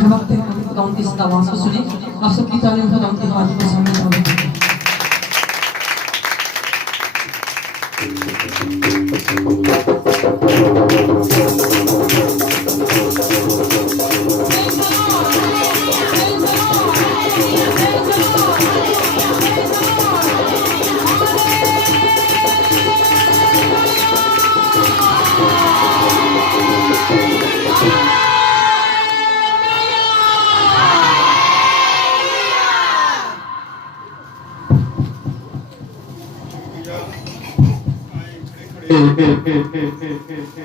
आधा वक्त है खुदा उनकी इस आवाज़ को सुने। आप सबकी तारीफ खुदा उनकी हाथ को सामने डालें।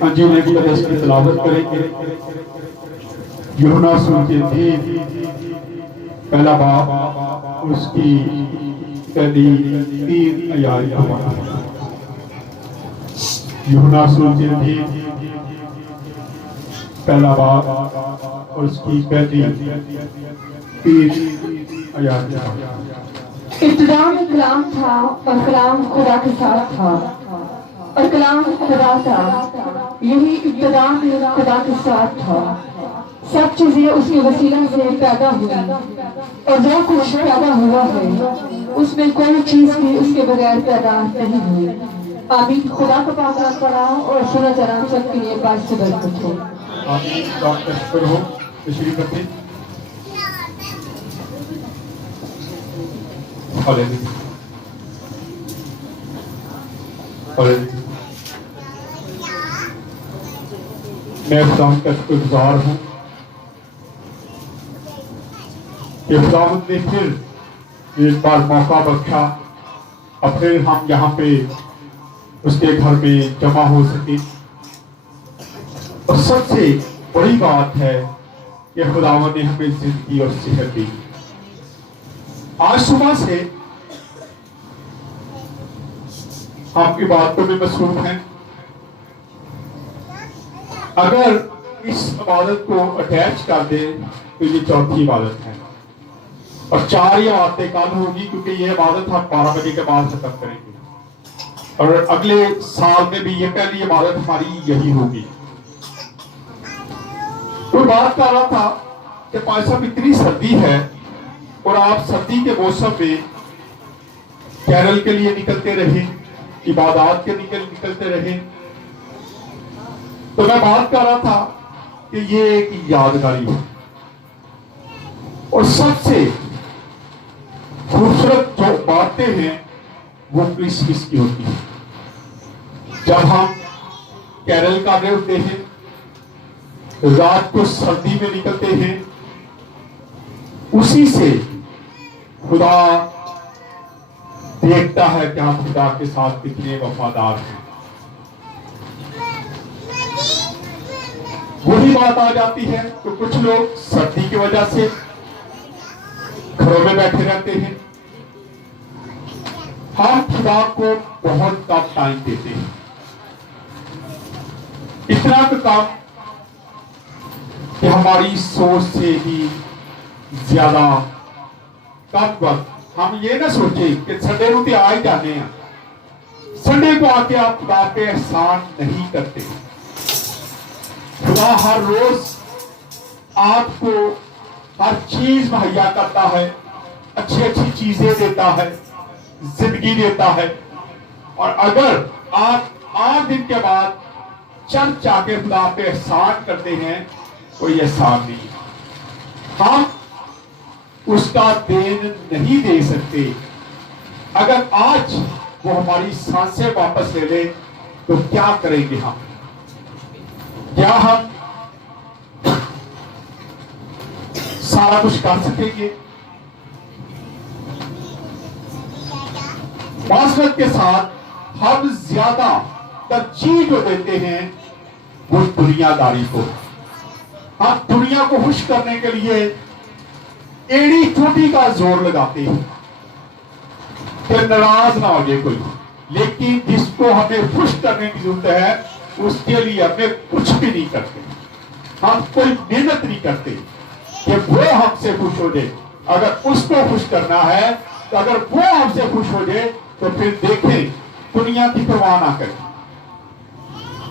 अंजील मुक़द्दस की तिलावत करेंगे। यूहन्ना सूरत 3 पहला बाब उसकी पहली 3 आयत। यूहन्ना सूरत 3 पहला बाब और उसकी पहली 3 आयत। इब्तिदा में कलाम था और कलाम खुदा के साथ था और कलाम खुदा था। यही इब्तिदा में खुदा के साथ था। सब चीजें उसके वसीला से पैदा हुई और जो कुछ पैदा हुआ है उसमें कोई चीज भी उसके बगैर पैदा नहीं हुई। आमीन। खुदा का पाक नाम पढ़ा और सुना जनाब सबके लिए पास से बरकत हो। आमीन। डॉक्टर शुक्र हो तशरीफ रखें। मैं खुदावंद का शुक्रगुजार हूँ कि खुदावंद ने फिर एक बार मौका बख्शा और फिर हम यहाँ पे उसके घर में जमा हो सके। और सबसे बड़ी बात है कि खुदावंद ने हमें जिंदगी और सेहत दी। आज सुबह से हम इबादतों में मसरूफ हैं। अगर इस इबादत को अटैच कर दे तो ये चौथी इबादत है और 4 इबादतें कल होगी क्योंकि ये इबादत हम 12 बजे के बाद खत्म करेंगे और अगले साल में भी ये पहली इबादत हमारी यही होगी। तो बात कर रहा था कि भाई साहब इतनी सर्दी है और आप सर्दी के मौसम में कैरल के लिए निकलते रहे, इबादत के निकलते रहे। तो मैं बात कर रहा था कि ये एक यादगारी है और सबसे खूबसूरत जो बातें हैं वो क्रिसमस की होती है। जब हम कैरल कर रहे होते हैं, रात को सर्दी में निकलते हैं, उसी से खुदा देखता है कि हम खुदा के साथ कितने वफादार हैं। वही बात आ जाती है तो कुछ लोग सर्दी की वजह से घरों में बैठे रहते हैं। हम खुदा को बहुत कम टाइम देते हैं, इतना तो कम कि हमारी सोच से भी ज्यादा कम वक्त। हम ये ना सोचे कि संडे को तो आ ही जाने हैं, संडे को आके आप खुदा पे एहसान नहीं करते। खुदा हर रोज आपको हर चीज मुहैया करता है, अच्छी अच्छी चीजें देता है, जिंदगी देता है। और अगर आप 8 दिन के बाद चर्च आके खुदा पे एहसान करते हैं, कोई एहसान नहीं, हम उसका देन नहीं दे सकते। अगर आज वो हमारी सांसें वापस ले ले तो क्या करेंगे हम? क्या हम सारा कुछ कर सकेंगे? मासरत के साथ हम ज्यादा तरजीह जो देते हैं वो दुनियादारी को। हम दुनिया को खुश करने के लिए एड़ी चोटी का जोर लगाते हैं कि नाराज ना हो जाए कोई, लेकिन जिसको हमें खुश करने की जरूरत है उसके लिए हमें कुछ भी नहीं करते। हम कोई मेहनत नहीं करते कि वो हमसे खुश हो जाए। अगर उसको खुश करना है तो अगर वो हमसे खुश हो जाए तो फिर देखें, दुनिया की परवाह ना करें,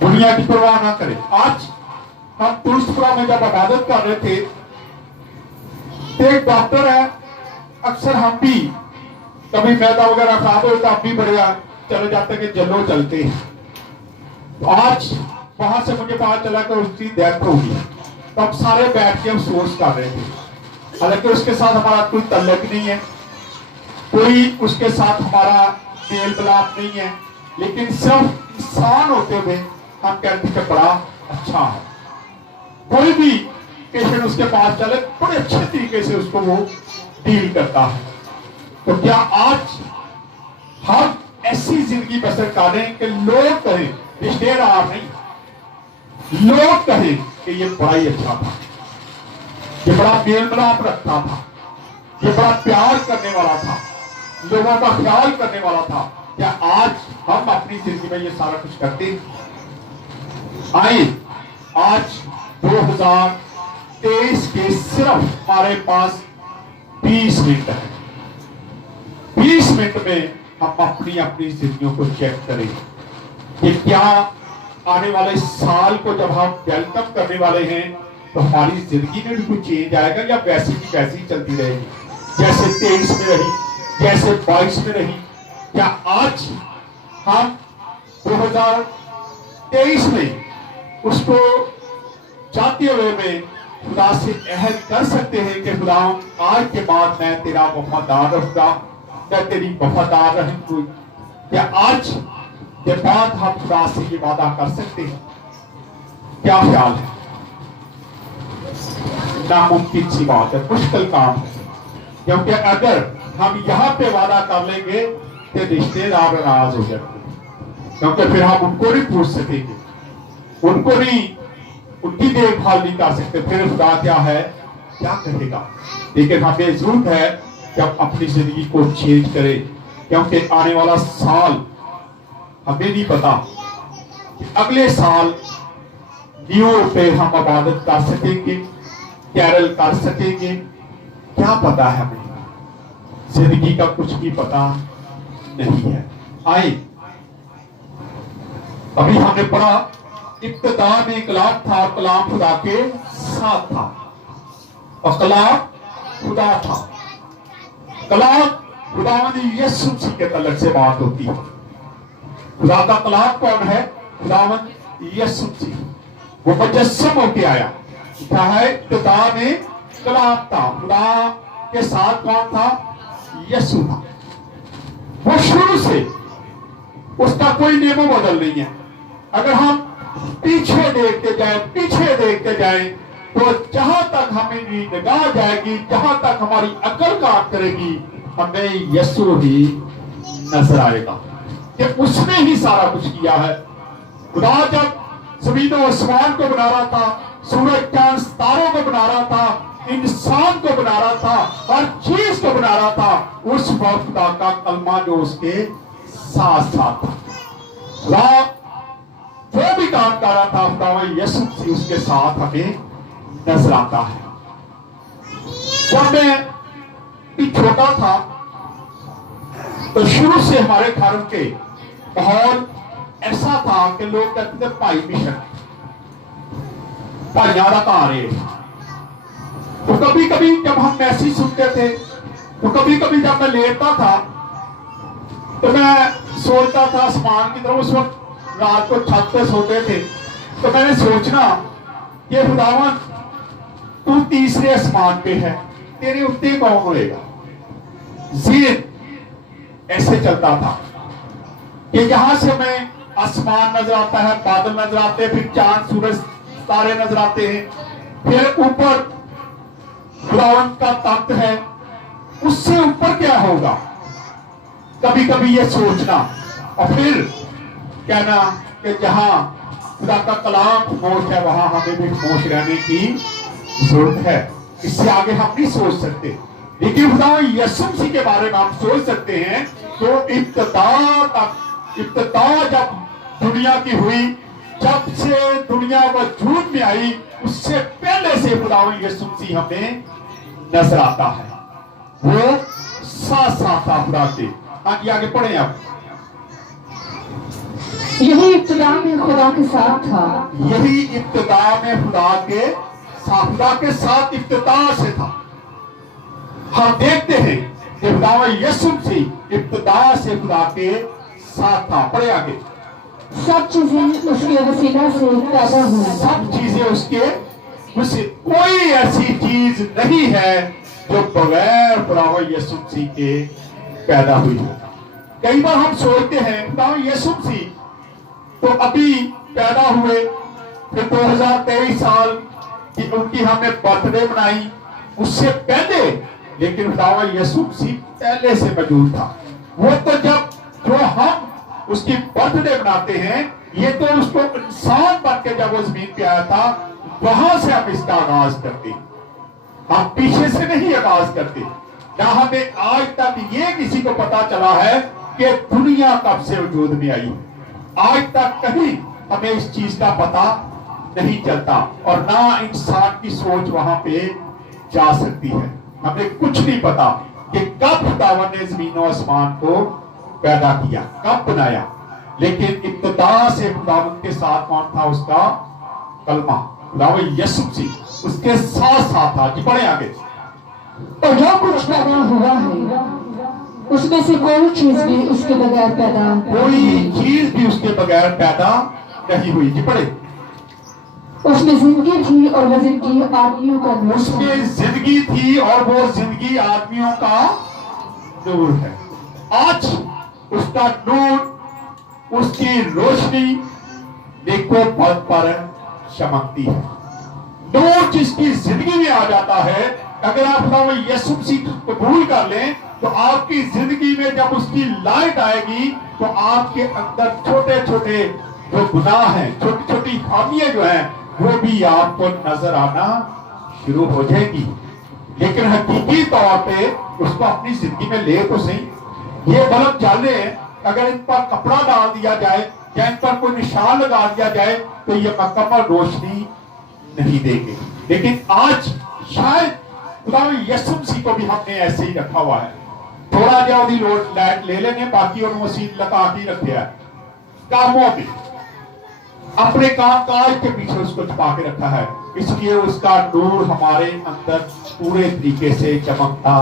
दुनिया की परवाह ना करें। आज हम तुलसीपुरा में जब इबादत कर रहे थे तो एक डॉक्टर है, अक्सर हम भी कभी मैदा वगैरह खराब हो तो हम भी बड़े चले जाते कि जलो चलते हैं। तो आज वहां से मुझे पता चला कि उसकी डेथ हो गई। तो हम सारे बैठ के अफसोस कर रहे थे, हालांकि उसके साथ हमारा कोई तल्लक नहीं है, कोई उसके साथ हमारा मेल मिलाप नहीं है, लेकिन सिर्फ इंसान होते हुए हम कहते हैं कि बड़ा अच्छा है। कोई भी पेशेंट उसके पास चले बड़े अच्छे तरीके से उसको वो डील करता है। तो क्या आज हम ऐसी जिंदगी बसर करें कि लोग कहें, रिश्तेदार नहीं, लोग कहें कि ये बड़ा ही अच्छा था, ये बड़ा मेल मिलाप रखता था, ये बड़ा प्यार करने वाला था, लोगों का ख्याल करने वाला था। क्या आज हम अपनी जिंदगी में ये सारा कुछ करते हैं? आए आज 2023 के सिर्फ हमारे पास 20 मिनट है। 20 मिनट में हम अपनी अपनी जिंदगियों को चेक करें कि क्या आने वाले साल को जब हम वेलकम करने वाले हैं तो हमारी जिंदगी में भी कुछ चेंज आएगा या वैसी की वैसी चलती रहेगी, जैसे 23 में रही, जैसे 22 में रही। क्या आज हम 2023 में उसको चाहते हुए में खुदा से अहद कर सकते हैं कि खुदा आज के बाद मैं तेरा वफादार रहूंगा, मैं तेरी वफादार रहूंगी। क्या आज के बाद हम खुदा से ये वादा कर सकते हैं? क्या ख्याल है? नामुमकिन सी बात है, मुश्किल काम है, क्योंकि अगर हम यहाँ पे वादा कर लेंगे तो रिश्तेदार नाराज हो जाएंगे, क्योंकि फिर हम उनको नहीं पूछ सकेंगे, उनको नहीं, उनकी देखभाल नहीं कर सकते, फिर खुदा क्या है, क्या कहेगा। लेकिन हमें जरूरत है कि हम अपनी जिंदगी को चेंज करें, क्योंकि आने वाला साल हमें नहीं पता कि अगले साल न्यू पे हम इबादत कर सकेंगे, कैरल कर सकेंगे, क्या पता है हमें, जिंदगी का कुछ भी पता नहीं है। आए अभी हमने पढ़ा इब्तिदा में कलाम था और कलाम खुदा के साथ था, और कलाम खुदा था। कलाम खुदावंद यीशु मसीह के तल्लक से बात होती है। खुदा का कलाम कौन है? खुदावंद यीशु मसीह, वो मुजस्सम होके आया। क्या है? इब्तिदा में कलाम था, खुदा के साथ कौन था? यीशु था। वो शुरू से उसका कोई नेमो बदल नहीं है। अगर हम पीछे देखते जाएं तो जहां तक हमें निगाह जाएगी, जहां तक हमारी अकल काम करेगी, हमें यीशु ही नजर आएगा कि उसने ही सारा कुछ किया है। खुदा जब जमीन और आसमान को बना रहा था, सूरज चांद तारों को बना रहा था, इंसान को बना रहा था, हर चीज को बना रहा था, उस वक्त खुदा का कलमा जो उसके साथ साथ था, खुदा जो भी काम कर रहा था, खुदा यीशु मसीह उसके साथ हमें नजर आता है। जब मैं भी छोटा था तो शुरू से हमारे घर के माहौल ऐसा था कि लोग कहते थे भाई मिशन, भाइयों का घर है। तो कभी कभी जब हम मैसेज सुनते थे, तो कभी कभी जब मैं लेटता था तो मैं सोचता था आसमान की तरफ। उस वक्त रात को छत पे सोते थे, तो मैंने सोचना कि खुदावन तू तीसरे आसमान पे है, तेरे उत्ते कौन होएगा। ज़िद ऐसे चलता था कि यहां से हमें आसमान नजर आता है, बादल नजर आते हैं, फिर चांद सूरज तारे नजर आते हैं, फिर ऊपर खुदावन का तख्त है, उससे ऊपर क्या होगा। कभी कभी ये सोचना और फिर कहना कि जहां खुदा का कलाम खामोश है वहां हमें भी खामोश रहने की जरूरत है। इससे आगे हम नहीं सोच सकते, लेकिन खुदा यीशु मसीह के बारे में हम सोच सकते हैं। तो इब्तिदा जब दुनिया की हुई, जब से दुनिया वजूद में आई, उससे पहले से खुदा यीशु मसीह हमें नजर आता है। वो साथ साथ था खुदा के। आगे पढ़े आप। यही इब्तिदा में खुदा के साथ था, यही इब्तिदा में खुदा के साथ इब्तिदा से था। हम देखते हैं कि खुदा यीशु मसीह इब्तिदा से खुदा के साथ था। पढ़े आगे। सब चीजें उसके वसीला से पैदा हुई। सब चीजें उसके उससे, कोई ऐसी चीज नहीं है जो बगैर खुदा यीशु मसीह के पैदा हुई हो। कई बार हम सोचते हैं खुदा यीशु मसीह तो अभी पैदा हुए, फिर 2023 साल की उनकी हमने बर्थडे मनाई, उससे पहले लेकिन खुदा यीशु मसीह पहले से मौजूद था। वो तो जब जो हम उसकी बर्थडे मनाते हैं, ये तो उसको इंसान बन के जब वो जमीन पे आया था, वहां से हम इसका आगाज करते हैं, हम पीछे से नहीं आगाज करते। ना हमें आज तक ये किसी को पता चला है कि दुनिया कब से वजूद में आई है। आज तक कहीं हमें इस चीज का पता नहीं चलता, और ना इंसान की सोच वहां पे जा सकती है। हमें कुछ नहीं पता कि कब खुदावन ने जमीन और आसमान को पैदा किया, कब बनाया, लेकिन इब्तिदा से खुदावन के साथ कौन था? उसका कलमा, खुदावन यीशु मसीह उसके साथ साथ था। जी पढ़े आगे। और जो कुछ पैदा हुआ है उसमें से कोई चीज भी उसके बगैर पैदा कोई चीज भी उसके बगैर पैदा नहीं हुई। जी पढ़े। उसमें जिंदगी थी और वो जिंदगी आदमियों का नूर था। उसमें जिंदगी थी और वो जिंदगी आदमियों का नूर है। आज उसका नूर, उसकी रोशनी देखो पल पर चमकती है। नूर जिसकी जिंदगी में आ जाता है, अगर आप खुदा यीशु मसीह कबूल कर लें तो आपकी जिंदगी में जब उसकी लाइट आएगी तो आपके अंदर छोटे छोटे जो गुनाह हैं, छोटी छोटी खामियां जो हैं, वो भी आपको नजर आना शुरू हो जाएगी। लेकिन हकीकी तौर पे उसको अपनी जिंदगी में ले तो सही। ये बल्ब जाले, अगर इन पर कपड़ा डाल दिया जाए या इन पर कोई निशान लगा दिया जाए तो ये मुकम्मल रोशनी नहीं देंगे। लेकिन आज शायद खुदा यीशु मसीह को भी हमने ऐसे ही रखा हुआ है, थोड़ा जल्दी लाइट ले लेने, बाकी और मसीह लगा के रखे है कामों में, अपने काम काज के पीछे उसको छुपा के रखा है। इसलिए उसका नूर हमारे अंदर पूरे तरीके से चमकता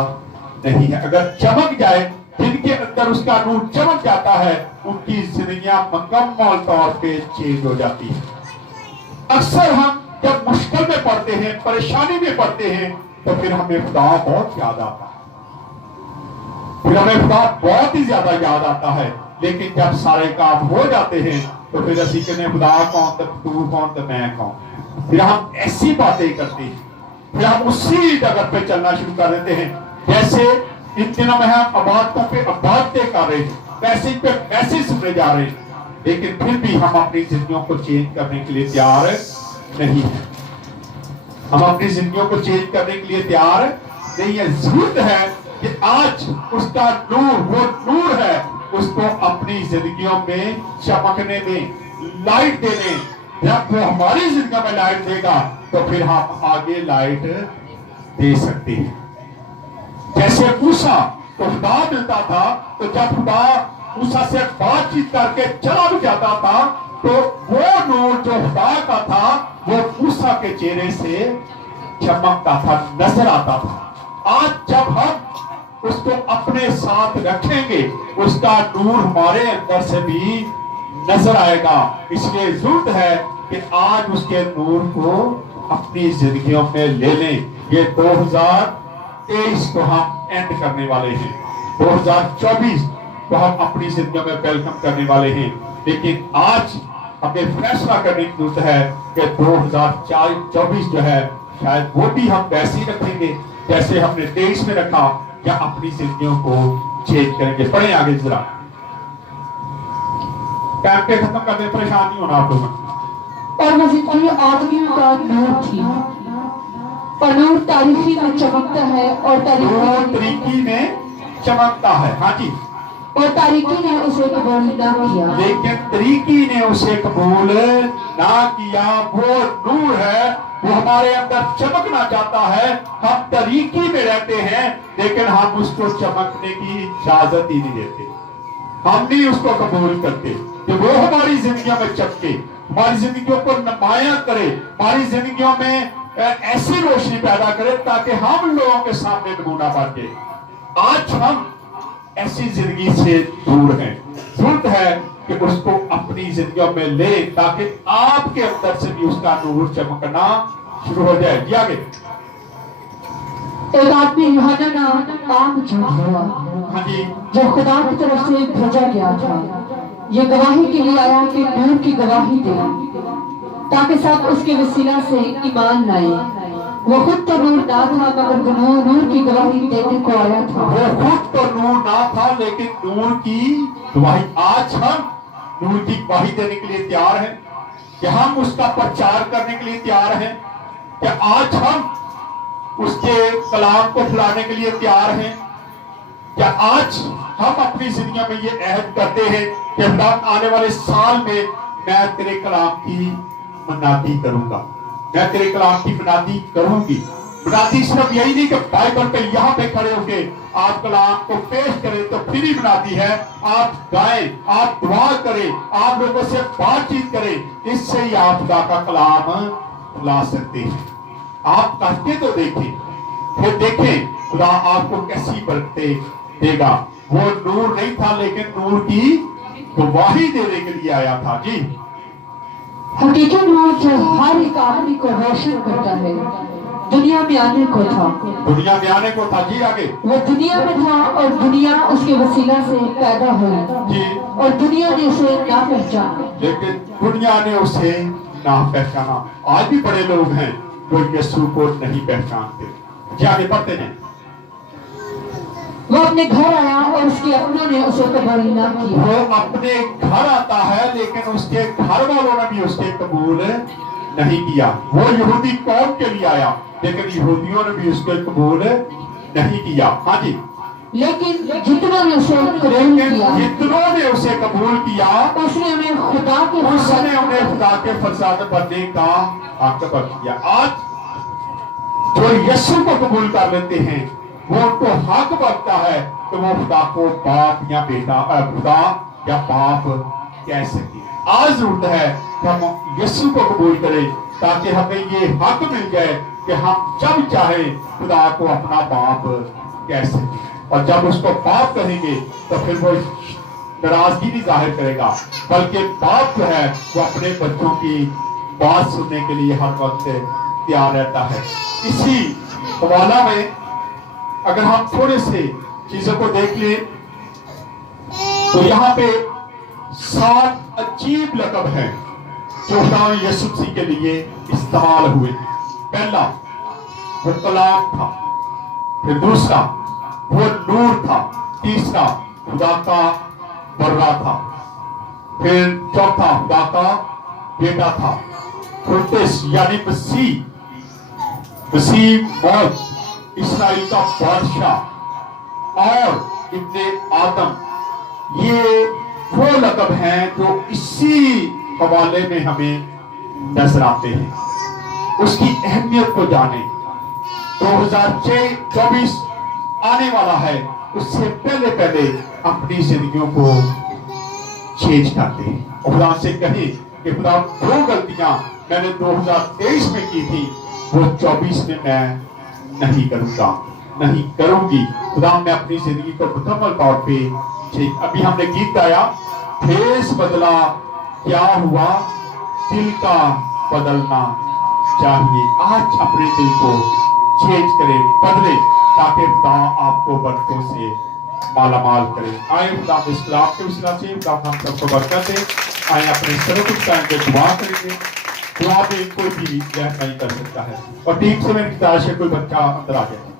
नहीं है। अगर चमक जाए, जिनके अंदर उसका नूर चमक जाता है, उनकी जिंदगियां मुकम्मल तौर पे चेंज हो जाती है। अक्सर हम जब मुश्किल में पड़ते हैं, परेशानी में पड़ते हैं, तो फिर हमें खुदा बहुत याद आता है, फिर हमें खुदा बहुत ही ज्यादा याद आता है। लेकिन जब सारे काम हो जाते हैं तो फिर असी कहने खुदा कौन तो तू कौन तो मैं कौन, फिर हम ऐसी बातें करते हैं, फिर हम उसी जगह पे चलना शुरू कर देते हैं। जैसे इन दिनों में हम आबादतों पे आबादतें कर रहे हैं, मैसेज पे मैसेज सुनने जा रहे हैं, लेकिन फिर भी हम अपनी जिंदगियों को चेंज करने के लिए तैयार नहीं है। हम अपनी जिंदगियों को चेंज करने के लिए तैयार नहीं है। जरूरत है कि आज उसका नूर, वो नूर है, उसको अपनी जिंदगियों में चमकने दें, लाइट देने। जब वो हमारी जिंदगी में लाइट देगा तो फिर हम आगे लाइट दे सकते हैं। जैसे मूसा को खुदा मिलता था, तो जब खुदा मूसा से बातचीत करके चला भी जाता था तो वो नूर जो खुदा का था वो मूसा के चेहरे से चमकता था, नजर आता था। आज जब हम उसको अपने साथ रखेंगे, उसका नूर हमारे अंदर से भी नजर आएगा। इसलिए जरूरत है कि आज उसके नूर को अपनी जिंदगियों में ले लें। ये 2023 को हम एंड करने वाले हैं, 2024 को हम अपनी जिंदगियों में वेलकम करने वाले हैं। लेकिन आज हमें फैसला करने की जरूरत है कि 2024 जो है शायद वो भी हम वैसे ही रखेंगे जैसे हमने 23 में रखा, या अपनी जिंदगियों को चेंज करेंगे। पढ़े आगे जरा, टाइम पे खत्म करने, परेशान नहीं होना आप लोगों। और वो जिंदगी आदमियों का नूर थी, और नूर तारीखी में चमकता है, और तारीखी में चमकता है। हाँ जी। और तारीखी ने उसे कबूल ना किया, लेकिन तारीखी ने उसे कबूल ना किया। वो नूर है, वो हमारे अंदर चमकना चाहता है। हम तारीखी में रहते हैं, लेकिन हम उसको चमकने की इजाजत ही नहीं देते, हम नहीं उसको कबूल करते कि वो हमारी जिंदगियों में चमके, हमारी जिंदगियों को नुमाया करे, हमारी जिंदगियों में ایسی روشنی پیدا کرے تاکہ ہم لوگوں کے سامنے نمونہ بن جائے. آج ہم ایسی زندگی سے دور ہیں. ضرورت ہے کہ اس کو اپنی زندگیوں میں لے تاکہ آپ کے اندر سے بھی اس کا نور چمکنا شروع ہو جائے. جی آگے. ایک آدمی یوحنا نام عام جھوٹ ہوا ہاں جی. جو خدا کی طرف سے بھیجا گیا تھا. یہ گواہی کے لیے آیا کہ نور کی گواہی دے تاکہ سب اس کے وسیلہ سے ایمان لائیں. وہ خود تو نور نہ تھا مگر نور کی گواہی دینے کو آیا تھا. وہ خود تو نور نہ تھا لیکن نور کی گواہی. آج ہم نور کی گواہی دینے کے لیے تیار ہیں کہ ہم اس کا پرچار کرنے کے لیے تیار ہیں کہ آج ہم اس کے کلام کو پھیلانے کے لیے تیار ہیں. کیا آج ہم اپنی زندگیوں میں یہ عہد کرتے ہیں کہ آنے والے سال میں تیرے کلام کی منادی کروں گا, میں تیرے کلام کی منادی کروں گی. منادی صرف یہی نہیں کہ بائبل پہ یہاں پہ کھڑے ہو کے آپ کلام کو پیش کریں تو پھر ہی منادی ہے. آپ گائیں, آپ دعا کریں, آپ لوگوں سے بات چیت کریں, اس سے ہی آپ خدا کا کلام لا سکتے ہیں. آپ کرتے تو دیکھیں, پھر دیکھیں خدا آپ کو کیسی برکتیں دے گا. وہ نور نہیں تھا لیکن نور کی گواہی دینے کے لیے آیا تھا. جی. حقیقی نور جو ہر ایک آدمی کو روشن کرتا ہے دنیا میں آنے کو تھا. دنیا میں آنے کو تھا. جی آگے. وہ دنیا میں تھا اور دنیا اس کے وسیلہ سے پیدا ہوئی. جی. اور دنیا نے اسے نہ پہچانا. لیکن دنیا نے اسے نہ پہچانا. آج بھی بڑے لوگ ہیں جو یسوع کو نہیں پہچانتے. جی آگے پڑھتے ہیں. وہ اپنے گھر آیا اور اس کے اپنوں نے اسے قبول نہ کیا. وہ اپنے گھر آتا ہے لیکن اس کے گھر والوں نے بھی اسے قبول نہیں کیا. وہ یہودی قوم کے لیے آیا لیکن یہودیوں نے بھی اس کو قبول نہیں کیا. ہاں جی. لیکن جتنوں نے اسے قبول کیا جتنوں نے اسے قبول کیا اس نے انہیں خدا کے اس نے انہیں خدا کے فرزند بننے کا حق دیا. آج جو یسوع کو قبول کر لیتے ہیں وہ ان کو حق بنتا ہے کہ وہ خدا کو باپ یا بیٹا, خدا یا باپ کہہ سکتے. آج ضرورت ہے کہ ہم یسوع کو قبول کریں تاکہ ہمیں یہ حق مل جائے کہ ہم جب چاہیں خدا کو اپنا باپ کہہ سکیں. اور جب اس کو باپ کہیں گے تو پھر وہ ناراضگی نہیں ظاہر کرے گا بلکہ باپ جو ہے وہ اپنے بچوں کی بات سننے کے لیے ہر وقت تیار رہتا ہے. اسی حوالہ میں اگر ہم تھوڑے سے چیزوں کو دیکھ لیں تو یہاں پہ 7 عجیب لقب ہیں جو خدا یسوع مسیح کے لیے استعمال ہوئے. پہلا وہ کلام تھا, پھر دوسرا وہ نور تھا, تیسرا خدا کا برا تھا, پھر چوتھا خدا کا بیٹا تھا, قدس یعنی مسیح موت, اسرائیل کا بادشاہ اور ابن آدم. یہ وہ لقب ہیں جو اسی حوالے میں ہمیں نظر آتے ہیں. اس کی اہمیت کو جانیں. 2024 آنے والا ہے, اس سے پہلے اپنی زندگیوں کو چینج کرتے ہیں اور خدا سے کہیں کہ خدا جو غلطیاں میں نے 2023 میں کی تھی وہ 24 میں میں نہیں کروں گی. خدا میں اپنی زندگی کو مکمل طور پہ ابھی ہم نے گیت گایا, پھیس بدلا کیا ہوا دل کا بدلنا چاہیے. آج اپنے دل کو چینج کرے, بدلے تاکہ خدا آپ کو برکتوں سے مالا مال کرے. آئے خدا اس کلام کے وسیلہ سے خدا ہم سب کو برکت دے. آئے اپنے سروں کو ٹائم پہ دعا کریں گے. دعا پہ کوئی بھی نہیں کر سکتا ہے. اور ٹیم سے میں گزارش ہے کوئی بچہ اندر آ جائے.